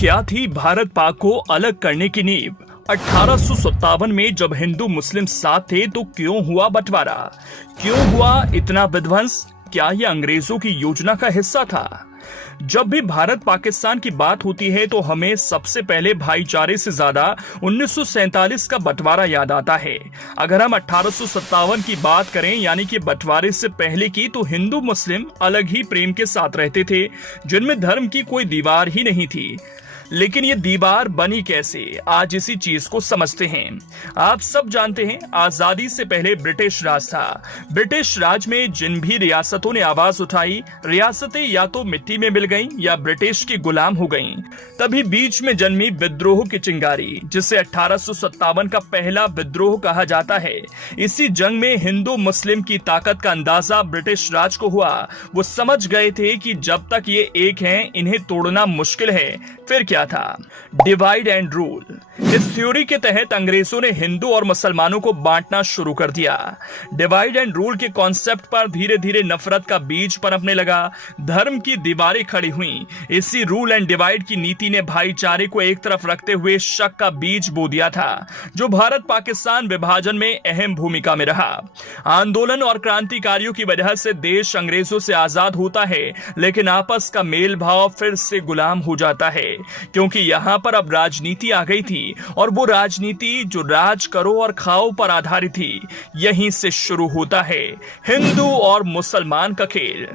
क्या थी भारत पाक को अलग करने की नींव? 1857 में जब हिंदू मुस्लिम साथ थे तो क्यों हुआ बंटवारा? क्यों हुआ इतना विध्वंस? क्या यह अंग्रेजों की योजना का हिस्सा था? जब भी भारत पाकिस्तान की बात होती है तो हमें सबसे पहले भाईचारे से ज्यादा 1947 का बंटवारा याद आता है। अगर हम 1857 की बात करें यानी कि बंटवारे से पहले की, तो हिंदू मुस्लिम अलग ही प्रेम के साथ रहते थे, जिनमें धर्म की कोई दीवार ही नहीं थी। लेकिन ये दीवार बनी कैसे, आज इसी चीज को समझते हैं। आप सब जानते हैं, आजादी से पहले ब्रिटिश राज था। ब्रिटिश राज में जिन भी रियासतों ने आवाज उठाई, रियासतें या तो मिट्टी में मिल गईं या ब्रिटिश की गुलाम हो गईं। तभी बीच में जन्मी विद्रोह की चिंगारी, जिसे 1857 का पहला विद्रोह कहा जाता है। इसी जंग में हिंदू मुस्लिम की ताकत का अंदाजा ब्रिटिश राज को हुआ। वो समझ गए थे कि जब तक ये एक हैं, इन्हें तोड़ना मुश्किल है। फिर क्या था? Divide and rule. इस थ्योरी के तहत अंग्रेजों ने हिंदू और मुसलमानों को बांटना शुरू कर दिया। डिवाइड एंड रूल के कॉन्सेप्ट पर धीरे धीरे नफरत का बीज पनपने लगा, धर्म की दीवारें खड़ी हुई। इसी रूल एंड डिवाइड की नीति ने भाईचारे को एक तरफ रखते हुए शक का बीज बो दिया था, जो भारत पाकिस्तान विभाजन में अहम भूमिका में रहा। आंदोलन और क्रांतिकारियों की वजह से देश अंग्रेजों से आजाद होता है, लेकिन आपस का मेल भाव फिर से गुलाम हो जाता है, क्योंकि यहां पर अब राजनीति आ गई थी, और वो राजनीति जो राज करो और खाओ पर आधारित थी। यहीं से शुरू होता है हिंदू और मुसलमान का खेल।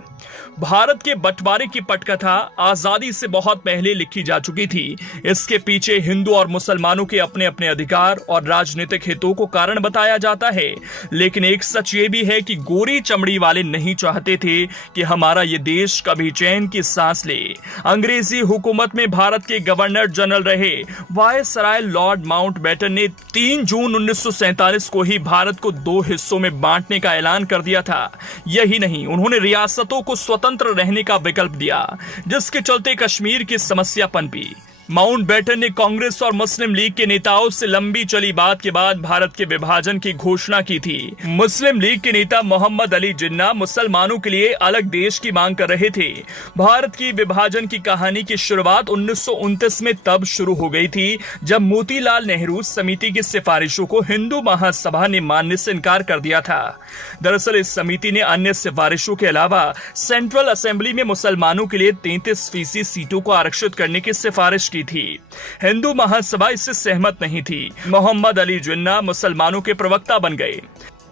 भारत के बंटवारे की पटकथा आजादी से बहुत पहले लिखी जा चुकी थी। इसके पीछे हिंदू और मुसलमानों के अपने अपने अधिकार और राजनीतिक हितों को कारण बताया जाता है। लेकिन एक सच ये भी है कि गोरी चमड़ी वाले नहीं चाहते थे कि हमारा ये देश कभी चैन की सांस ले। अंग्रेजी हुकूमत में भारत के गवर्नर जनरल रहे वायसराय लॉर्ड माउंटबेटन ने 3 जून 1947 को ही भारत को 2 हिस्सों में बांटने का ऐलान कर दिया था। यही नहीं, उन्होंने रियासतों को स्वतंत्र रहने का विकल्प दिया, जिसके चलते कश्मीर की समस्या पनपी। माउंटबेटन ने कांग्रेस और मुस्लिम लीग के नेताओं से लंबी चली बात के बाद भारत के विभाजन की घोषणा की थी। मुस्लिम लीग के नेता मोहम्मद अली जिन्ना मुसलमानों के लिए अलग देश की मांग कर रहे थे। भारत की विभाजन की कहानी की शुरुआत 1929 में तब शुरू हो गई थी जब मोतीलाल नेहरू समिति की सिफारिशों को हिंदू महासभा ने मानने से इनकार कर दिया था। दरअसल इस समिति ने अन्य सिफारिशों के अलावा सेंट्रल असेंबली में मुसलमानों के लिए 33% सीटों को आरक्षित करने की सिफारिश की थी। हिंदू महासभा इससे सहमत नहीं थी। मोहम्मद अली जिन्ना मुसलमानों के प्रवक्ता बन गए।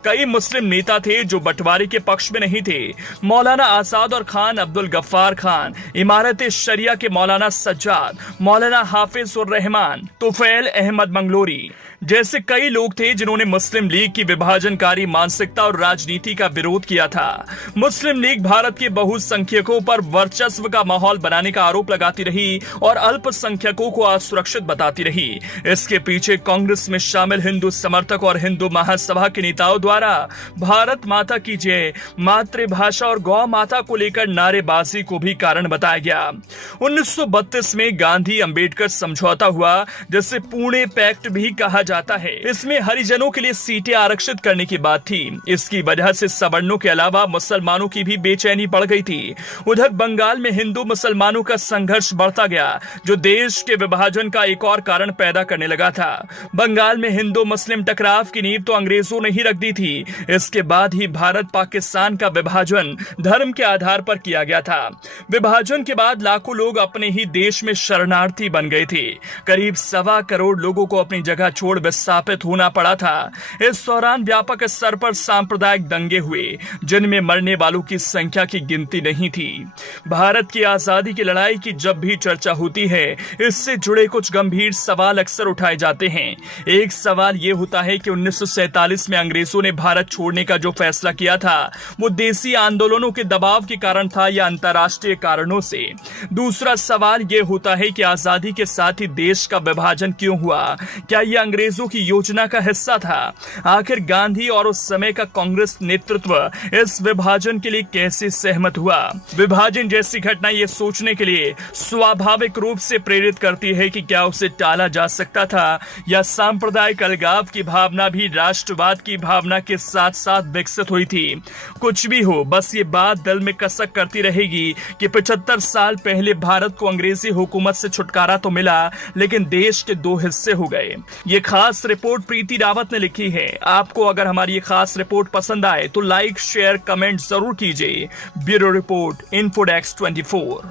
कई मुस्लिम नेता थे जो बंटवारे के पक्ष में नहीं थे। मौलाना आजाद और खान अब्दुल गफ्फार खान, इमारत शरिया के मौलाना सज्जाद, मौलाना हाफिज उर रहमान, तुफैल अहमद मंगलोरी जैसे कई लोग थे जिन्होंने मुस्लिम लीग की विभाजनकारी मानसिकता और राजनीति का विरोध किया था। मुस्लिम लीग भारत के बहुसंख्यकों पर वर्चस्व का माहौल बनाने का आरोप लगाती रही और अल्पसंख्यकों को असुरक्षित बताती रही। इसके पीछे कांग्रेस में शामिल हिंदू समर्थक और हिंदू महासभा के नेताओं द्वारा भारत माता की जय, मातृभाषा और गौ माता को लेकर नारेबाजी को भी कारण बताया गया। 1932 में गांधी अंबेडकर समझौता हुआ, जिसे पुणे पैक्ट भी कहा जाता है। इसमें हरिजनों के लिए सीटें आरक्षित करने की बात थी। इसकी वजह से सवर्णों के अलावा मुसलमानों की भी बेचैनी बढ़ गई थी। उधर बंगाल में हिंदू मुसलमानों का संघर्ष बढ़ता गया, जो देश के विभाजन का एक और कारण पैदा करने लगा था। बंगाल में हिंदू मुस्लिम टकराव की नींव तो अंग्रेजों ने ही रख दी थी। इसके बाद ही भारत पाकिस्तान का विभाजन धर्म के आधार पर किया गया था। विभाजन के बाद लाखों लोग अपने ही देश में शरणार्थी बन गए थे। करीब 1.25 करोड़ लोगों को अपनी जगह छोड़ विस्थापित होना पड़ा था। इस दौरान व्यापक स्तर पर सांप्रदायिक दंगे हुए, जिनमें मरने वालों की संख्या की गिनती नहीं थी। भारत की आजादी की लड़ाई की जब भी चर्चा होती है, इससे जुड़े कुछ गंभीर सवाल अक्सर उठाए जाते हैं। एक सवाल यह होता है कि 1947 में अंग्रेजों ने भारत छोड़ने का जो फैसला किया था, वो देसी आंदोलनों के दबाव के कारण था या अंतर्राष्ट्रीय कारणों से। दूसरा सवाल यह होता है कि आजादी के साथ ही देश का विभाजन क्यों हुआ? क्या यह अंग्रेजों की योजना का हिस्सा था? आखिर गांधी और उस समय का कांग्रेस नेतृत्व इस विभाजन के लिए कैसे सहमत हुआ? विभाजन जैसी घटना ये सोचने के लिए स्वाभाविक रूप से प्रेरित करती है कि क्या उसे टाला जा सकता था, या सांप्रदायिक अलगाव की भावना भी राष्ट्रवाद की भावना समय के साथ साथ विकसित हुई थी। कुछ भी हो, बस ये बात दिल में कसक करती रहेगी कि 75 साल पहले भारत को अंग्रेजी हुकूमत से छुटकारा तो मिला, लेकिन देश के दो हिस्से हो गए। ये खास रिपोर्ट प्रीति रावत ने लिखी है। आपको अगर हमारी ये खास रिपोर्ट पसंद आए तो लाइक, शेयर, कमेंट जरूर कीजिए। Bureau report, Infodesk 24।